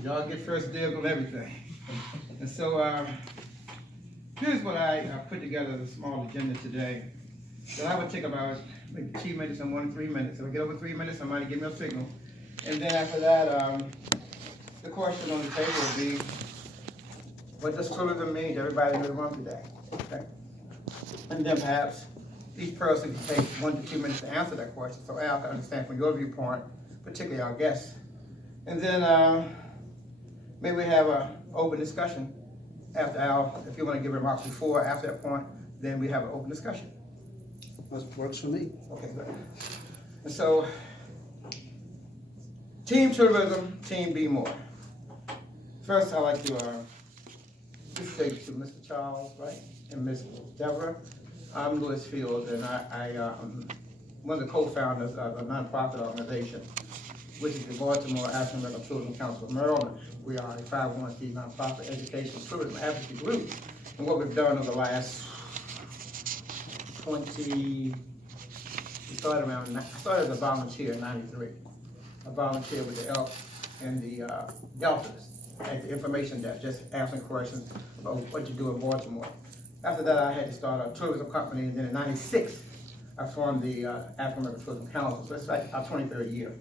So y'all get first dibs on everything. And so here's what I put together as a small agenda today. So I would take about maybe 2 minutes and 1 to 3 minutes. If I get over 3 minutes, somebody give me a signal. And then after that, the question on the table will be, what does tourism mean to everybody in the room today? Okay. And then perhaps each person can take 1 to 2 minutes to answer that question, so Al can understand from your viewpoint, particularly our guests. And then maybe we have an open discussion after Al. If you want to give remarks before or after that point, then we have an open discussion. That works for me. Okay, good. And so, Team Tourism, Team Be More. First, I'd like to just say to Mr. Charles, right, and Ms. Deborah, I'm Louis Fields, and I'm one of the co-founders of a nonprofit organization, which is the Baltimore African American Tourism Council of Maryland. We are a 501c nonprofit education tourism advocacy group. And what we've done over the last we started as a volunteer in '93. I volunteered with the Elks and the Deltas at the information desk, just asking questions about what you do in Baltimore. After that, I had to start a tourism company, and then in '96, I formed the African American Tourism Council. So it's like our 23rd year.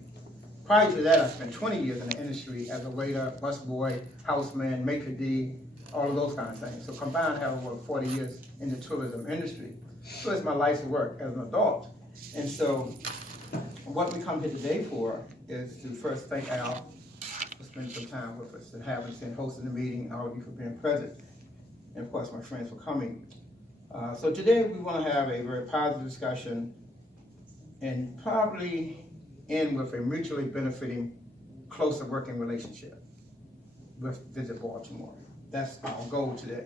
Prior to that, I spent 20 years in the industry as a waiter, busboy, houseman, maitre d', all of those kind of things. So combined, I have over 40 years in the tourism industry. So it's my life's work as an adult. And so what we come here today for is to first thank Al for spending some time with us and having us and hosting the meeting, and all of you for being present, and of course my friends for coming. So today we want to have a very positive discussion and probably end with a mutually benefiting, closer working relationship with Visit Baltimore. That's our goal today.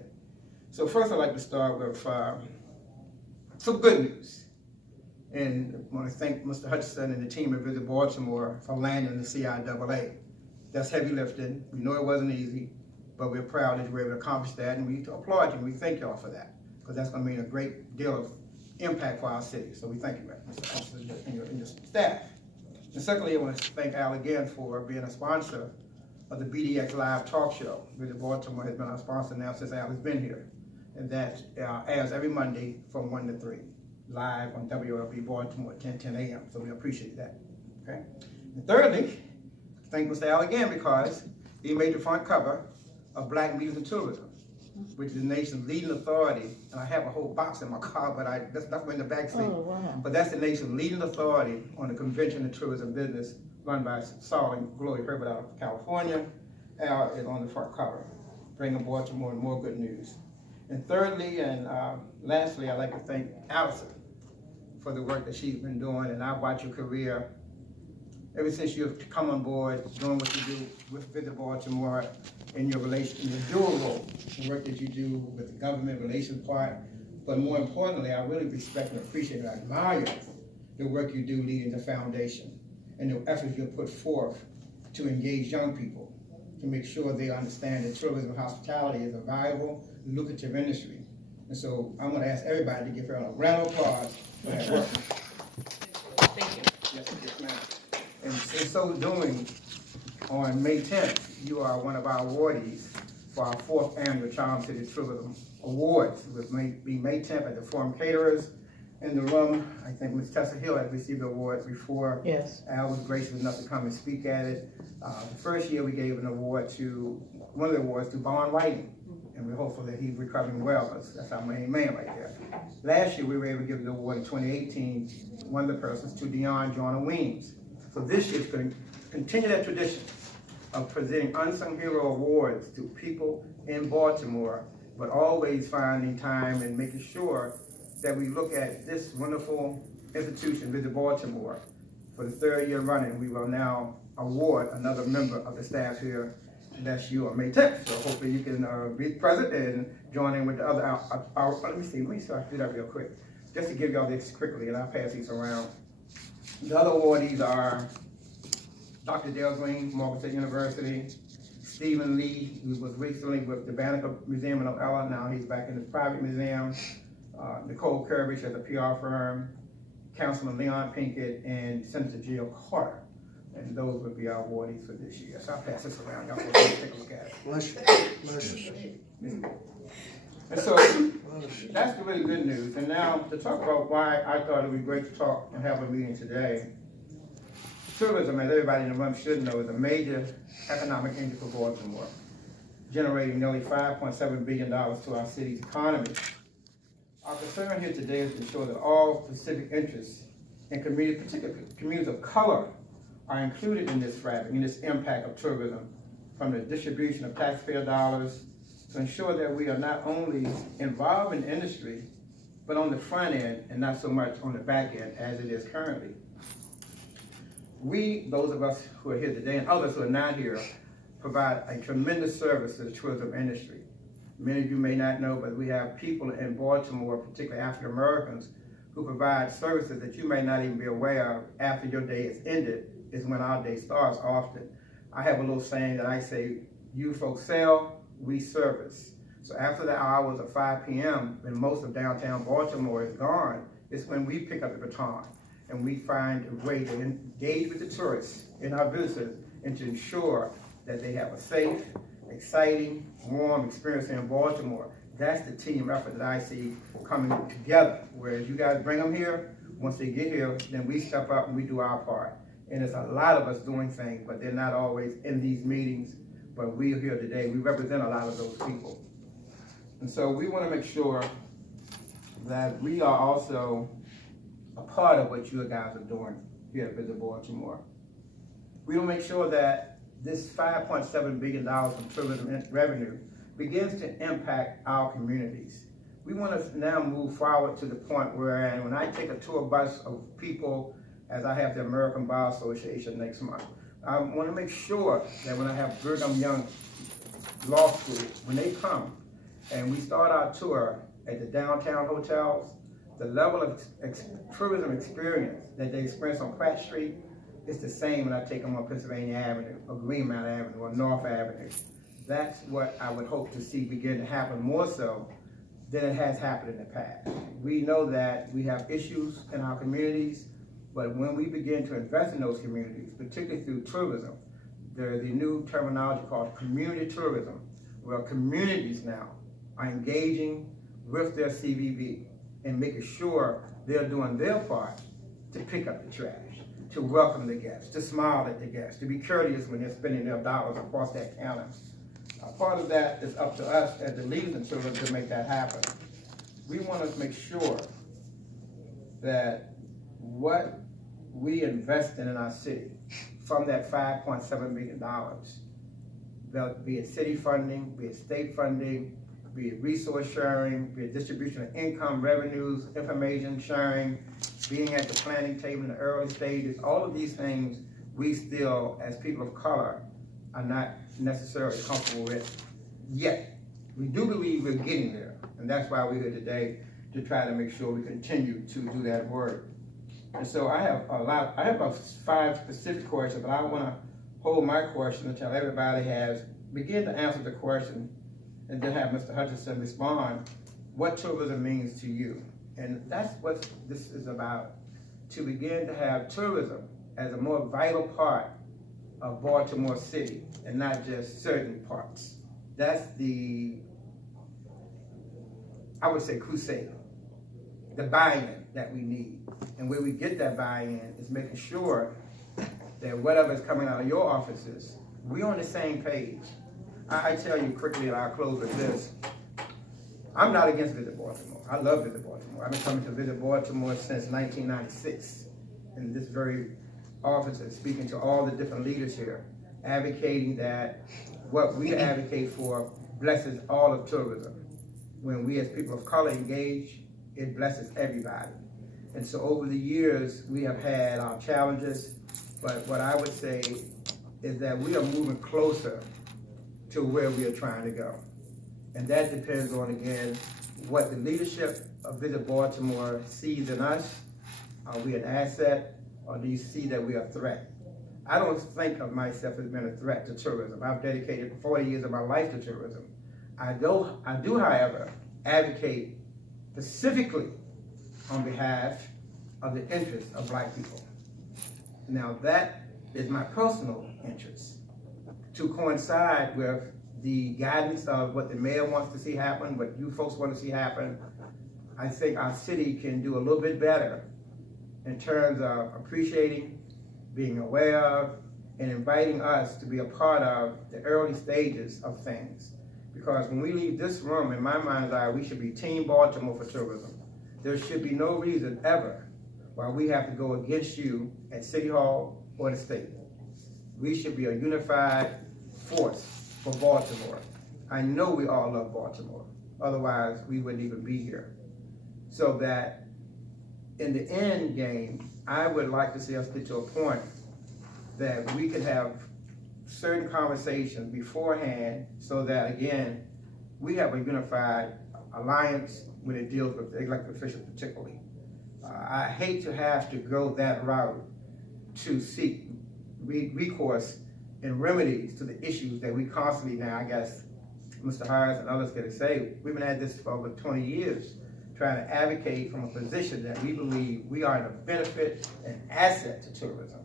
So first I'd like to start with some good news. And I want to thank Mr. Hutchinson and the team at Visit Baltimore for landing the CIAA. That's heavy lifting. We know it wasn't easy, but we're proud that we were able to accomplish that, and we applaud you, and we thank y'all for that, because that's going to mean a great deal of impact for our city. So we thank you, Mr. Hutchinson, and your staff. And secondly, I want to thank Al again for being a sponsor of the BDX Live Talk Show. Visit Baltimore has been our sponsor now since Al has been here. And that airs every Monday from 1 to 3, live on WLB Baltimore at 10 a.m. So we appreciate that. Okay. And thirdly, thank Mr. Al again, because he made the front cover of Black Media and Tourism, which is the nation's leading authority. And I have a whole box in my car, but that's not in the back seat. Oh, wow. But that's the nation's leading authority on the convention and tourism business, run by Saul and Gloria Herbert out of California. Al is on the front cover, bringing Baltimore more good news. And thirdly and lastly, I'd like to thank Allison for the work that she's been doing. And I've watched your career ever since you've come on board, doing what you do with Visit Baltimore in your dual role, the work that you do with the government relations part. But more importantly, I really respect and appreciate and admire the work you do leading the foundation and the efforts you put forth to engage young people, to make sure they understand that tourism and hospitality is a valuable, lucrative industry. And so I'm going to ask everybody to give her a round of applause for that work. Thank you. Yes, ma'am. And in so doing, on May 10th, you are one of our awardees for our 4th annual Charm City Tourism Awards, which may be May 10th at the Forum Caterers in the room. I think Ms. Tessa Hill has received the award before. Yes. Al was gracious enough to come and speak at it. The first year we gave an award to, one of the awards to Vaughn Whiting, and we're hopeful that he's recovering well, because that's our main man right there. Last year we were able to give the award in 2018, one of the persons, to Dion Joyner Weems. So this year's going to continue that tradition of presenting unsung hero awards to people in Baltimore, but always finding time and making sure that we look at this wonderful institution, Visit Baltimore. For the 3rd year running, we will now award another member of the staff here, and that's you on May 10th. So hopefully you can be present and join in with the other, let me start do that real quick, just to give y'all this quickly, and I'll pass these around. The other awardees are Dr. Dale Green from Morgan State University, Stephen Lee, who was recently with the Banneker Museum in Oella, now he's back in the private museum, Nicole Kirby, she has a PR firm, Councilman Leon Pinkett, and Senator Jill Carter. And those would be our awardees for this year. So I'll pass this around. Y'all can take a look at it. Bless you. Bless you. And so Bless you. that's the really good news. And now to talk about why I thought it would be great to talk and have a meeting today. Tourism, as everybody in the room should know, is a major economic engine for Baltimore, generating nearly $5.7 billion to our city's economy. Our concern here today is to ensure that all specific interests and communities, particularly communities of color, are included in this fabric, in this impact of tourism, from the distribution of taxpayer dollars to ensure that we are not only involved in the industry, but on the front end and not so much on the back end as it is currently. We, those of us who are here today and others who are not here, provide a tremendous service to the tourism industry. Many of you may not know, but we have people in Baltimore, particularly African Americans, who provide services that you may not even be aware of after your day is ended, is when our day starts often. I have a little saying that I say, you folks sell, we service. So after the hours of 5 p.m., when most of downtown Baltimore is gone, it's when we pick up the baton and we find a way to engage with the tourists and our visitors and to ensure that they have a safe, exciting, warm experience in Baltimore. That's the team effort that I see coming together. Whereas you guys bring them here, once they get here, then we step up and we do our part. And there's a lot of us doing things, but they're not always in these meetings. But we're here today. We represent a lot of those people. And so we want to make sure that we are also a part of what you guys are doing here at Visit Baltimore. We will make sure that this $5.7 billion in tourism revenue begins to impact our communities. We want to now move forward to the point where when I take a tour bus of people, as I have the American Bar Association next month, I want to make sure that when I have Brigham Young Law School, when they come and we start our tour at the downtown hotels, the level of tourism experience that they experience on Pratt Street is the same when I take them on Pennsylvania Avenue or Greenmount Avenue or North Avenue. That's what I would hope to see begin to happen more so than it has happened in the past. We know that we have issues in our communities, but when we begin to invest in those communities, particularly through tourism, there's a new terminology called community tourism, where communities now are engaging with their CVB and making sure they're doing their part to pick up the trash, to welcome the guests, to smile at the guests, to be courteous when they're spending their dollars across that counter. Part of that is up to us as the leaders in tourism to make that happen. We want to make sure that what we invest in our city from that $5.7 million, be it city funding, be it state funding, be it resource sharing, be it distribution of income, revenues, information sharing, being at the planning table in the early stages, all of these things we still, as people of color, are not necessarily comfortable with yet. We do believe we're getting there, and that's why we're here today, to try to make sure we continue to do that work. And so I have about 5 specific questions, but I want to hold my question until everybody has begin to answer the question, and then have Mr. Hutchinson respond what tourism means to you. And that's what this is about, to begin to have tourism as a more vital part of Baltimore City and not just certain parts. That's the, I would say, crusade, the buy-in that we need. And where we get that buy-in is making sure that whatever is coming out of your offices, we're on the same page. I tell you quickly, and I'll close with this. I'm not against Visit Baltimore. I love Visit Baltimore. I've been coming to Visit Baltimore since 1996. In this very office and speaking to all the different leaders here, advocating that what we advocate for blesses all of tourism. When we as people of color engage, it blesses everybody. And so over the years, we have had our challenges, but what I would say is that we are moving closer to where we are trying to go. And that depends on, again, what the leadership of Visit Baltimore sees in us. Are we an asset, or do you see that we are a threat? I don't think of myself as being a threat to tourism. I've dedicated 40 years of my life to tourism. I do, however, advocate specifically on behalf of the interests of Black people. Now that is my personal interest to coincide with the guidance of what the mayor wants to see happen, what you folks want to see happen. I think our city can do a little bit better in terms of appreciating, being aware of, and inviting us to be a part of the early stages of things. Because when we leave this room, in my mind's eye, we should be Team Baltimore for tourism. There should be no reason ever why we have to go against you at City Hall or the state. We should be a unified force for Baltimore. I know we all love Baltimore. Otherwise, we wouldn't even be here. So that in the end game, I would like to see us get to a point that we could have certain conversations beforehand so that, again, we have a unified alliance when it deals with elected officials particularly. I hate to have to go that route to seek recourse and remedies to the issues that we constantly now, I guess, Mr. Harris and others get to say, we've been at this for over 20 years, trying to advocate from a position that we believe we are a benefit and asset to tourism.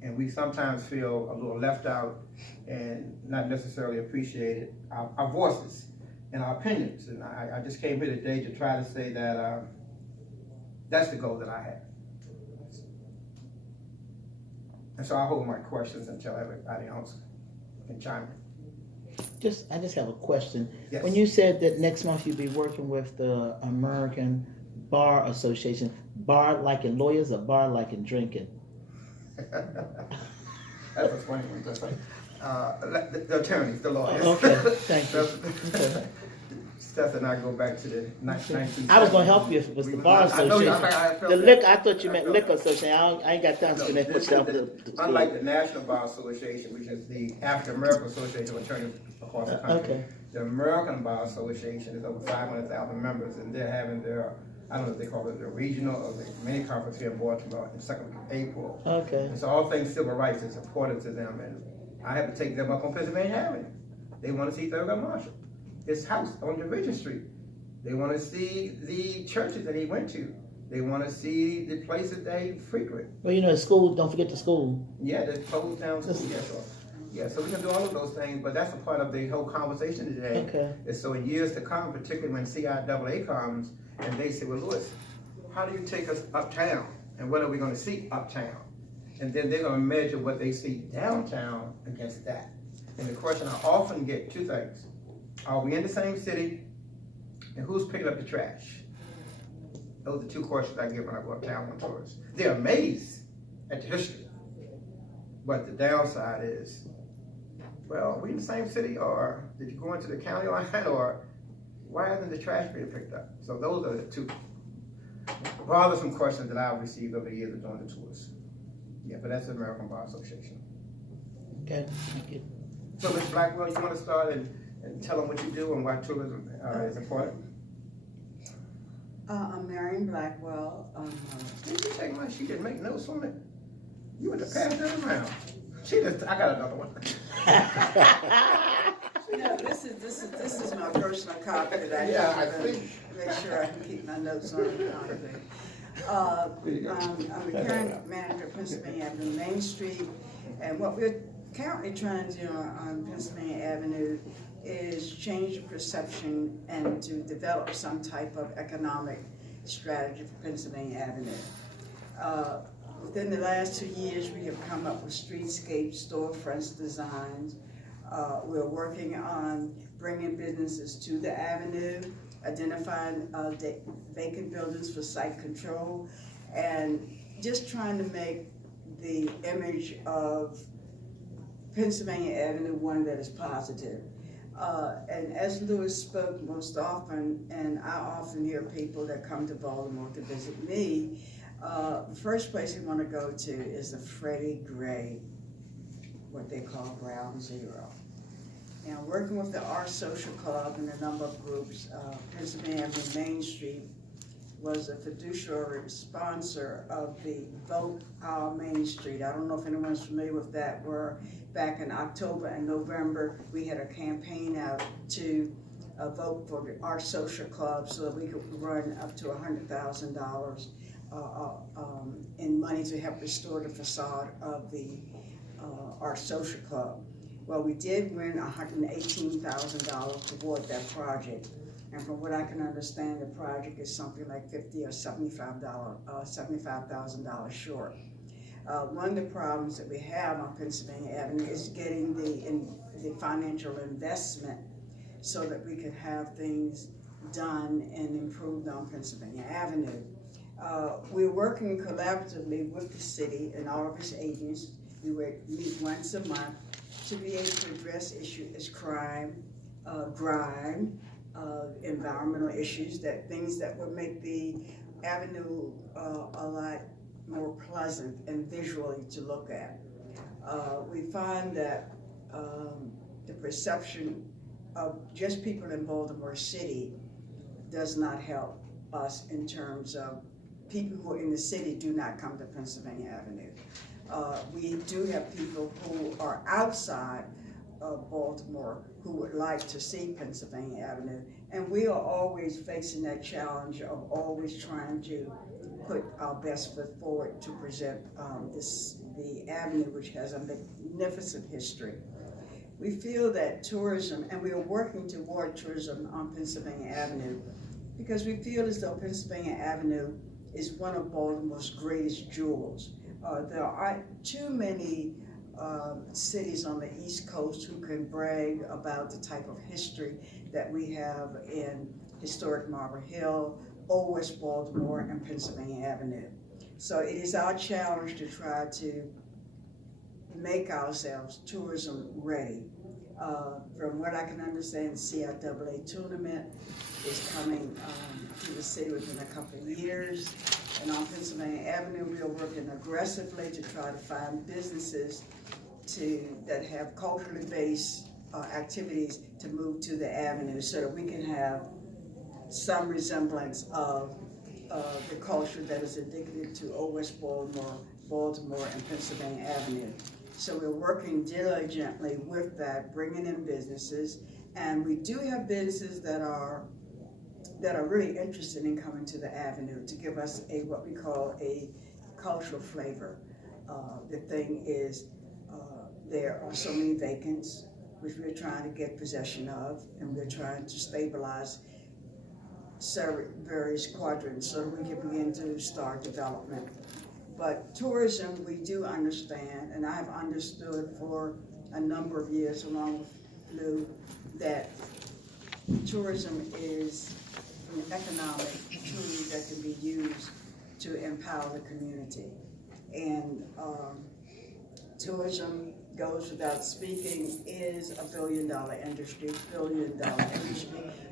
And we sometimes feel a little left out and not necessarily appreciated our voices and our opinions. And I just came here today to try to say that that's the goal that I have. And so I hold my questions until everybody else can chime in. I just have a question. Yes. When you said that next month you'd be working with the American Bar Association, bar like in lawyers or bar like in drinking? That's a funny one, just like, the attorneys, the lawyers. Okay, thank you. Okay. Steph and I go back to the 1970s. I was gonna help you if it was the bar association. The liquor, I thought you meant liquor association. I ain't got time to finish myself. Unlike the National Bar Association, which is the African American Association of Attorneys across the country. Okay. The American Bar Association is over 500,000 members, and they're having their, I don't know if they call it the regional or the mini conference here in Baltimore in 2nd of April. Okay. And so all things civil rights is important to them, and I have to take them up on Pennsylvania Avenue. They want to see Thurgood Marshall, his house on Division Street. They want to see the churches that he went to. They want to see the places they frequent. Well, you know, school, don't forget the school. Yeah, they closed down school, so we can do all of those things, but that's a part of the whole conversation today. Okay. And so in years to come, particularly when CIAA comes, and they say, well, Louis, how do you take us uptown? And what are we gonna see uptown? And then they're gonna measure what they see downtown against that. And the question I often get, two things. Are we in the same city? And who's picking up the trash? Those are two questions I get when I go uptown on tours. They're amazed at the history. But the downside is, well, are we in the same city, or did you go into the county line, or why isn't the trash being picked up? So those are the two bothersome questions that I've received over the years of doing the tours. Yeah, but that's the American Bar Association. Okay, thank you. So Ms. Blackwell, you want to start and tell them what you do and why tourism is important? I'm Marion Blackwell. Did you take mine? She didn't make notes on it. You would have passed that around. She just, I got another one. No, this is my personal copy that I Yeah, I have to see. make sure I can keep my notes on it. I'm the current manager of Pennsylvania Avenue Main Street, and what we're currently trying to do on Pennsylvania Avenue is change the perception and to develop some type of economic strategy for Pennsylvania Avenue. Within the last 2 years, we have come up with streetscape storefronts designs. We're working on bringing businesses to the avenue, identifying vacant buildings for site control, and just trying to make the image of Pennsylvania Avenue one that is positive. And as Louis spoke most often, and I often hear people that come to Baltimore to visit me, the first place they want to go to is the Freddie Gray, what they call Ground Zero. Now, working with the Art Social Club and a number of groups, Pennsylvania Avenue Main Street was a fiduciary sponsor of the Vote Our Main Street. I don't know if anyone's familiar with that, where back in October and November, we had a campaign out to vote for the Art Social Club so that we could run up to $100,000 in money to help restore the facade of the Art Social Club. Well, we did win $118,000 toward that project. And from what I can understand, the project is something like $50 or $75,000 short. One of the problems that we have on Pennsylvania Avenue is getting the financial investment so that we can have things done and improved on Pennsylvania Avenue. We're working collaboratively with the city and all of its agents. We meet once a month to be able to address issues as crime, grime, environmental issues, things that would make the avenue a lot more pleasant and visually to look at. We find that the perception of just people in Baltimore City does not help us in terms of people who are in the city do not come to Pennsylvania Avenue. We do have people who are outside of Baltimore who would like to see Pennsylvania Avenue, and we are always facing that challenge of always trying to put our best foot forward to present the avenue, which has a magnificent history. We feel that tourism, and we are working toward tourism on Pennsylvania Avenue, because we feel as though Pennsylvania Avenue is one of Baltimore's greatest jewels. There aren't too many cities on the East Coast who can brag about the type of history that we have in historic Marble Hill, Old West Baltimore, and Pennsylvania Avenue. So it is our challenge to try to make ourselves tourism ready. From what I can understand, the CIAA tournament is coming to the city within a couple of years. And on Pennsylvania Avenue, we are working aggressively to try to find businesses that have culturally based activities to move to the avenue so that we can have some resemblance of the culture that is indicative to Old West Baltimore, and Pennsylvania Avenue. So we're working diligently with that, bringing in businesses, and we do have businesses that are really interested in coming to the avenue to give us what we call a cultural flavor. The thing is, there are so many vacants, which we're trying to get possession of, and we're trying to stabilize various quadrants so that we can begin to start development. But tourism, we do understand, and I have understood for a number of years along with Lou, that tourism is an economic tool that can be used to empower the community. And tourism, goes without speaking, is a billion-dollar industry.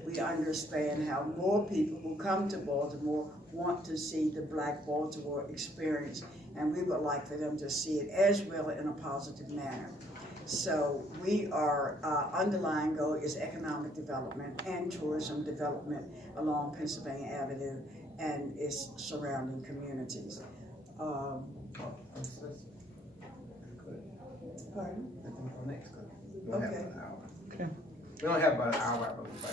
We understand how more people who come to Baltimore want to see the Black Baltimore experience, and we would like for them to see it as well in a positive manner. So our underlying goal is economic development and tourism development along Pennsylvania Avenue and its surrounding communities. Pardon? Okay. Okay. We don't have about an hour, but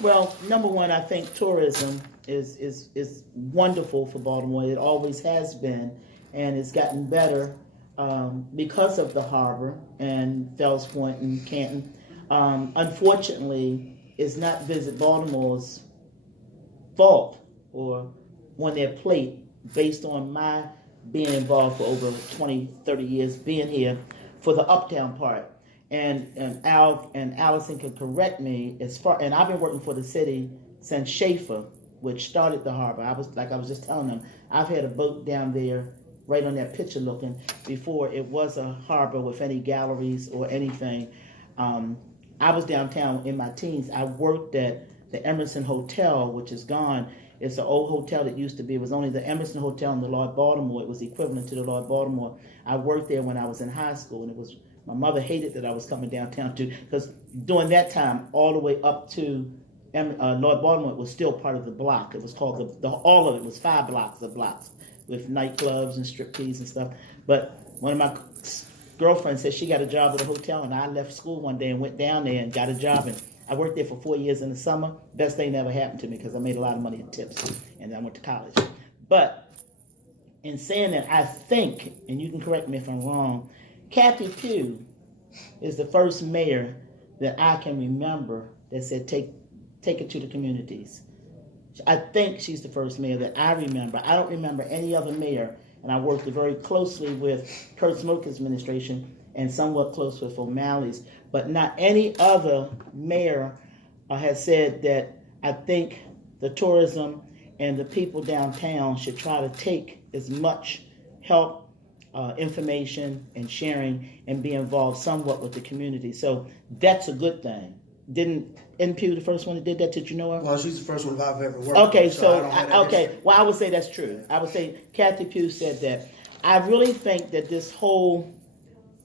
Well, number one, I think tourism is wonderful for Baltimore. It always has been, and it's gotten better because of the harbor and Fells Point and Canton. Unfortunately, it's not Visit Baltimore's fault or on their plate based on my being involved for over 20, 30 years, being here for the uptown part. And Al and Allison can correct me and I've been working for the city since Schaefer, which started the harbor. I was just telling them, I've had a boat down there right on that picture looking before it was a harbor with any galleries or anything. I was downtown in my teens. I worked at the Emerson Hotel, which is gone. It's an old hotel that used to be. It was only the Emerson Hotel in the Lord Baltimore. It was equivalent to the Lord Baltimore. I worked there when I was in high school, and my mother hated that I was coming downtown too, because during that time, all the way up to Lord Baltimore was still part of the block. It was called all of it was 5 blocks of blocks with nightclubs and striptease and stuff. But one of my girlfriends said she got a job at a hotel, and I left school one day and went down there and got a job. And I worked there for 4 years in the summer. Best thing that ever happened to me because I made a lot of money in tips, and I went to college. But in saying that, I think, and you can correct me if I'm wrong, Kathy Pugh is the first mayor that I can remember that said take it to the communities. I think she's the first mayor that I remember. I don't remember any other mayor, and I worked very closely with Kurt Smoker's administration and somewhat close with O'Malley's, but not any other mayor has said that I think the tourism and the people downtown should try to take as much help, information, and sharing and be involved somewhat with the community. So that's a good thing. Didn't NPU the first one that did that? Did you know her? Well, she's the first one I've ever worked Okay, with, so I don't have that okay. history. Well, I would say that's true. I would say Kathy Pugh said that. I really think that this whole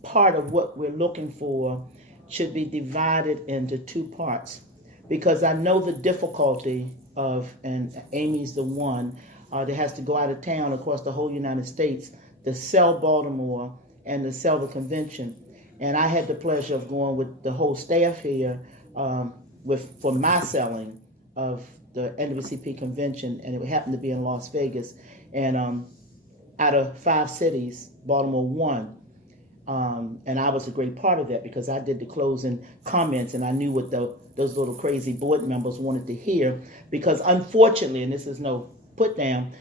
part of what we're looking for should be divided into two parts, because I know the difficulty of, and Amy's the one that has to go out of town across the whole United States to sell Baltimore and to sell the convention. And I had the pleasure of going with the whole staff here for my selling of the NWCP convention, and it happened to be in Las Vegas. And out of 5 cities, Baltimore won. And I was a great part of that because I did the closing comments and I knew what those little crazy board members wanted to hear. Because unfortunately, and this is no put down,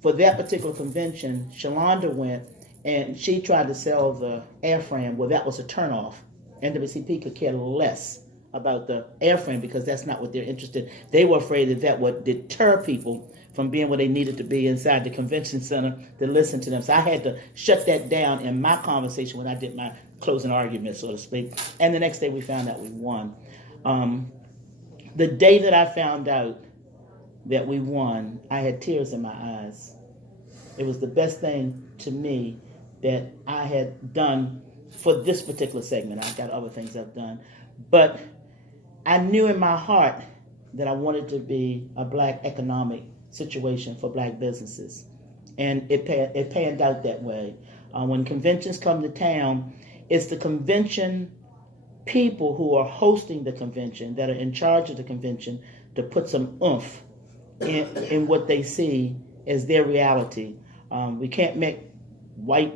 for that particular convention, Shalonda went and she tried to sell the airframe. Well, that was a turnoff. NWCP could care less about the airframe because that's not what they're interested in. They were afraid that would deter people from being where they needed to be inside the convention center to listen to them. So I had to shut that down in my conversation when I did my closing argument, so to speak. And the next day we found out we won. The day that I found out that we won, I had tears in my eyes. It was the best thing to me that I had done for this particular segment. I've got other things I've done. But I knew in my heart that I wanted to be a black economic situation for black businesses. And it panned out that way. When conventions come to town, it's the convention people who are hosting the convention, that are in charge of the convention, to put some oomph in what they see as their reality. We can't make white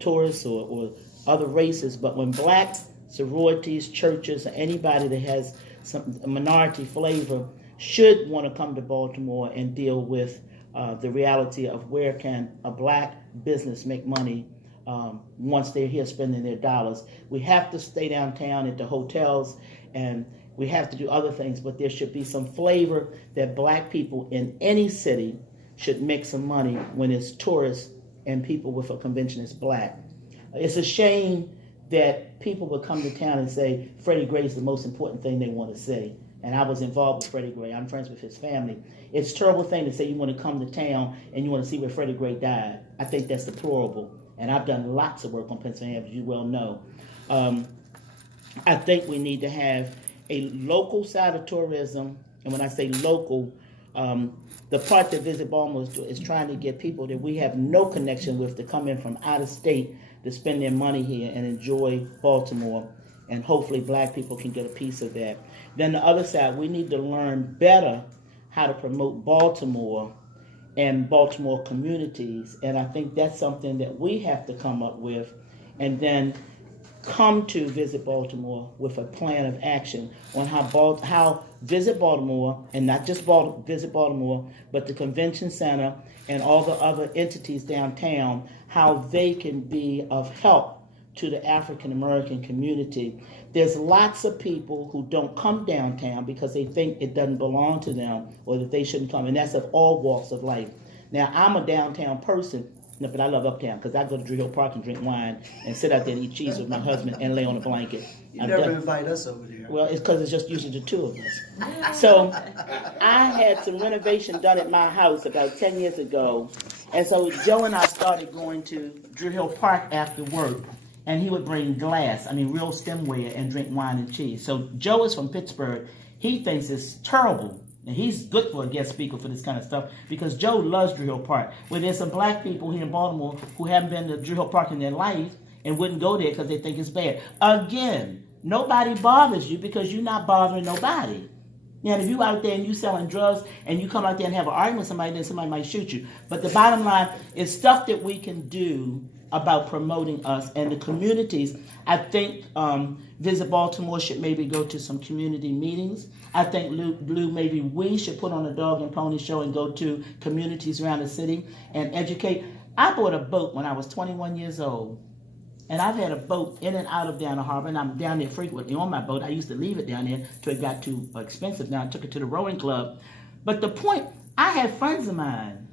tourists or other races, but when black sororities, churches, or anybody that has some minority flavor should want to come to Baltimore and deal with the reality of where can a black business make money once they're here spending their dollars. We have to stay downtown at the hotels and we have to do other things, but there should be some flavor that black people in any city should make some money when it's tourists and people with a convention is black. It's a shame that people will come to town and say Freddie Gray is the most important thing they want to say. And I was involved with Freddie Gray. I'm friends with his family. It's a terrible thing to say you want to come to town and you want to see where Freddie Gray died. I think that's deplorable. And I've done lots of work on Pennsylvania, as you well know. I think we need to have a local side of tourism. And when I say local, the part that Visit Baltimore is trying to get people that we have no connection with to come in from out of state to spend their money here and enjoy Baltimore. And hopefully black people can get a piece of that. Then the other side, we need to learn better how to promote Baltimore and Baltimore communities. And I think that's something that we have to come up with and then come to Visit Baltimore with a plan of action on how Visit Baltimore, and not just Visit Baltimore, but the convention center and all the other entities downtown, how they can be of help to the African American community. There's lots of people who don't come downtown because they think it doesn't belong to them or that they shouldn't come, and that's of all walks of life. Now, I'm a downtown person, but I love uptown because I go to Drew Hill Park and drink wine and sit out there and eat cheese with my husband and lay on a blanket. You never invite us over there. Well, it's because it's just usually the two of us. So I had some renovation done at my house about 10 years ago, and so Joe and I started going to Drew Hill Park after work. And he would bring glass, real stemware, and drink wine and cheese. So Joe is from Pittsburgh. He thinks it's terrible. And he's good for a guest speaker for this kind of stuff because Joe loves Drew Hill Park. Well, there's some black people here in Baltimore who haven't been to Drew Hill Park in their life and wouldn't go there because they think it's bad. Again, nobody bothers you because you're not bothering nobody. And if you out there and you selling drugs and you come out there and have an argument with somebody, then somebody might shoot you. But the bottom line is stuff that we can do about promoting us and the communities. I think Visit Baltimore should maybe go to some community meetings. I think Blue, maybe we should put on a dog and pony show and go to communities around the city and educate. I bought a boat when I was 21 years old. And I've had a boat in and out of down the harbor, and I'm down there frequently on my boat. I used to leave it down there till it got too expensive. Now I took it to the rowing club. But the point, I have friends of mine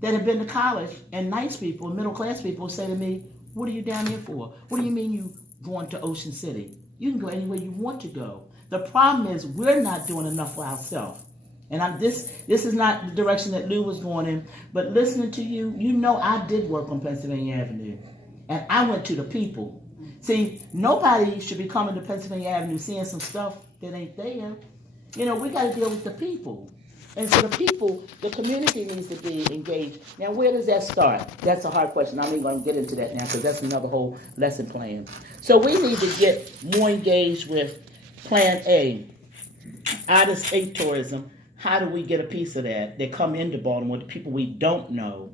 that have been to college, and nice people, middle class people say to me, "What are you down here for? What do you mean you going to Ocean City? You can go anywhere you want to go." The problem is we're not doing enough for ourselves. And this is not the direction that Lou was going in, but listening to you, you know I did work on Pennsylvania Avenue. And I went to the people. See, nobody should be coming to Pennsylvania Avenue seeing some stuff that ain't there. You know, we got to deal with the people. And so the people, the community needs to be engaged. Now, where does that start? That's a hard question. I'm not even going to get into that now because that's another whole lesson plan. So we need to get more engaged with Plan A, out-of-state tourism. How do we get a piece of that? They come into Baltimore, the people we don't know.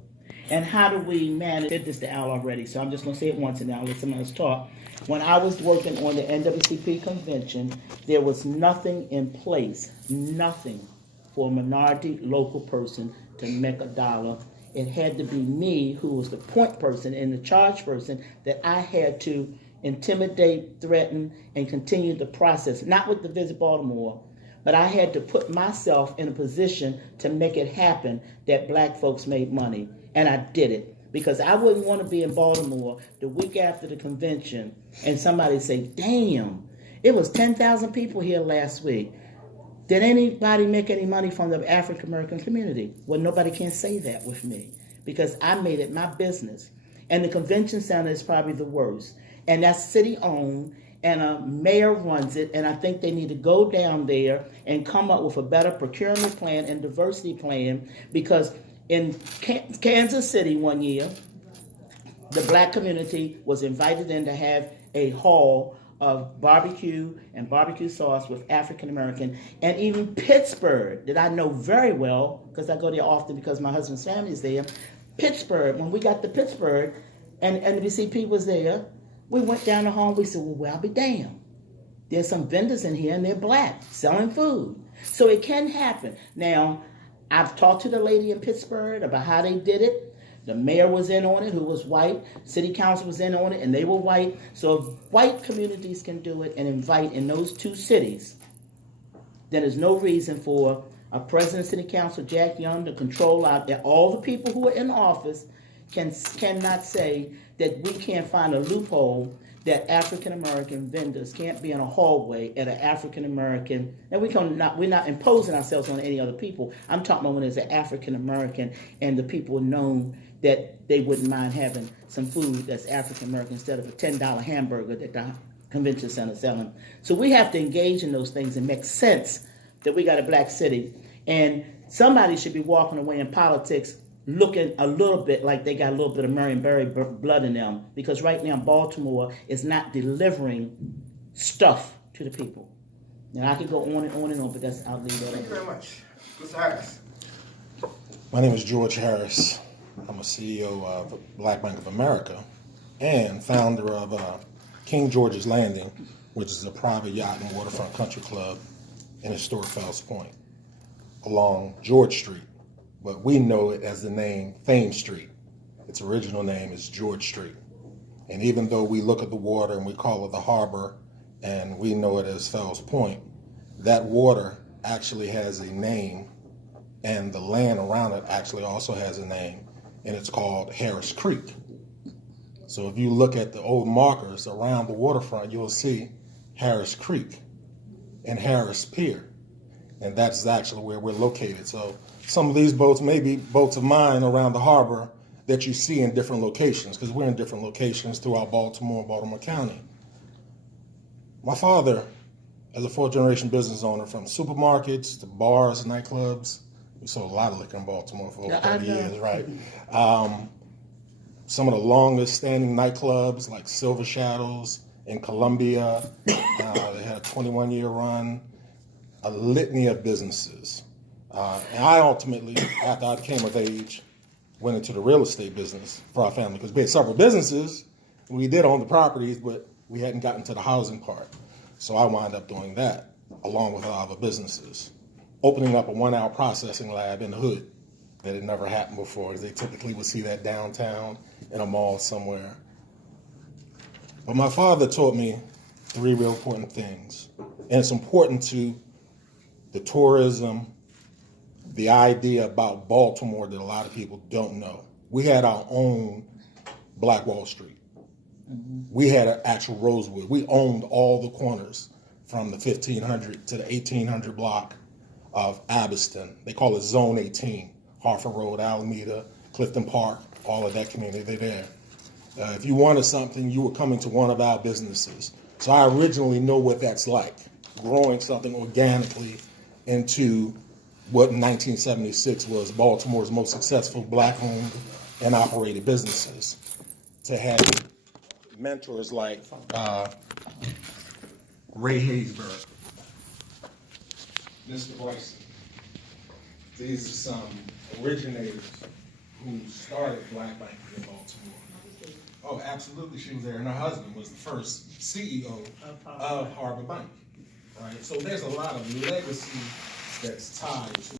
And how do we manage? I did this to Al already, so I'm just going to say it once and now let someone else talk. When I was working on the NAACP convention, there was nothing in place, nothing for a minority local person to make a dollar. It had to be me who was the point person and the charge person that I had to intimidate, threaten, and continue the process. Not with the Visit Baltimore, but I had to put myself in a position to make it happen that black folks made money. And I did it because I wouldn't want to be in Baltimore the week after the convention and somebody say, "Damn, it was 10,000 people here last week. Did anybody make any money from the African American community?" Well, nobody can say that with me because I made it my business. And the convention center is probably the worst. And that's city owned and a mayor runs it. And I think they need to go down there and come up with a better procurement plan and diversity plan because in Kansas City one year, the black community was invited in to have a hall of barbecue and barbecue sauce with African American, and even Pittsburgh, that I know very well because I go there often because my husband's family is there. Pittsburgh, when we got to Pittsburgh and NBCP was there, we went down the hall and we said, well, I'll be damned. There's some vendors in here and they're black selling food. So it can happen. Now, I've talked to the lady in Pittsburgh about how they did it. The mayor was in on it, who was white. City council was in on it, and they were white. So if white communities can do it and invite in those two cities, then there's no reason for a president, city council, Jack Young, to control out there. All the people who are in office cannot say that we can't find a loophole that African American vendors can't be in a hallway at an African American, and we're not imposing ourselves on any other people. I'm talking about when there's an African American and the people know that they wouldn't mind having some food that's African American instead of a $10 hamburger that the convention center selling. So we have to engage in those things and make sense that we got a black city, and somebody should be walking away in politics looking a little bit like they got a little bit of Marion Barry blood in them, because right now Baltimore is not delivering stuff to the people. Now I could go on and on and on, but I'll leave that. Thank you very much. Mr. Harris. My name is George Harris. I'm a CEO of Black Bank of America and founder of King George's Landing, which is a private yacht and waterfront country club in historic Fells Point along George Street. But we know it as the name Thames Street. Its original name is George Street. And even though we look at the water and we call it the harbor and we know it as Fells Point, that water actually has a name, and the land around it actually also has a name, and it's called Harris Creek. So if you look at the old markers around the waterfront, you'll see Harris Creek and Harris Pier. And that's actually where we're located. So some of these boats may be boats of mine around the harbor that you see in different locations, because we're in different locations throughout Baltimore County. My father, as a fourth-generation business owner, from supermarkets to bars, nightclubs, we sold a lot of liquor in Baltimore for over 30 years, right? Some of the longest standing nightclubs like Silver Shadows in Columbia, they had a 21-year run, a litany of businesses. And I ultimately, after I came of age, went into the real estate business for our family because we had several businesses. We did own the properties, but we hadn't gotten to the housing part. So I wound up doing that along with our other businesses, opening up a 1-hour processing lab in the hood that had never happened before. They typically would see that downtown in a mall somewhere. But my father taught me 3 real important things. And it's important to the tourism, the idea about Baltimore that a lot of people don't know. We had our own Black Wall Street. We had an actual Rosewood. We owned all the corners from the 1500 to the 1800 block of Abbotston. They call it Zone 18, Harford Road, Alameda, Clifton Park, all of that community there. If you wanted something, you were coming to one of our businesses. So I originally know what that's like, growing something organically into what in 1976 was Baltimore's most successful Black-owned and operated businesses. To have mentors like Ray Haysbert, Mr. Bryson. These are some originators who started Black Bank in Baltimore. Oh, absolutely, she was there, and her husband was the first CEO of Harbor Bank. Right, so there's a lot of legacy that's tied to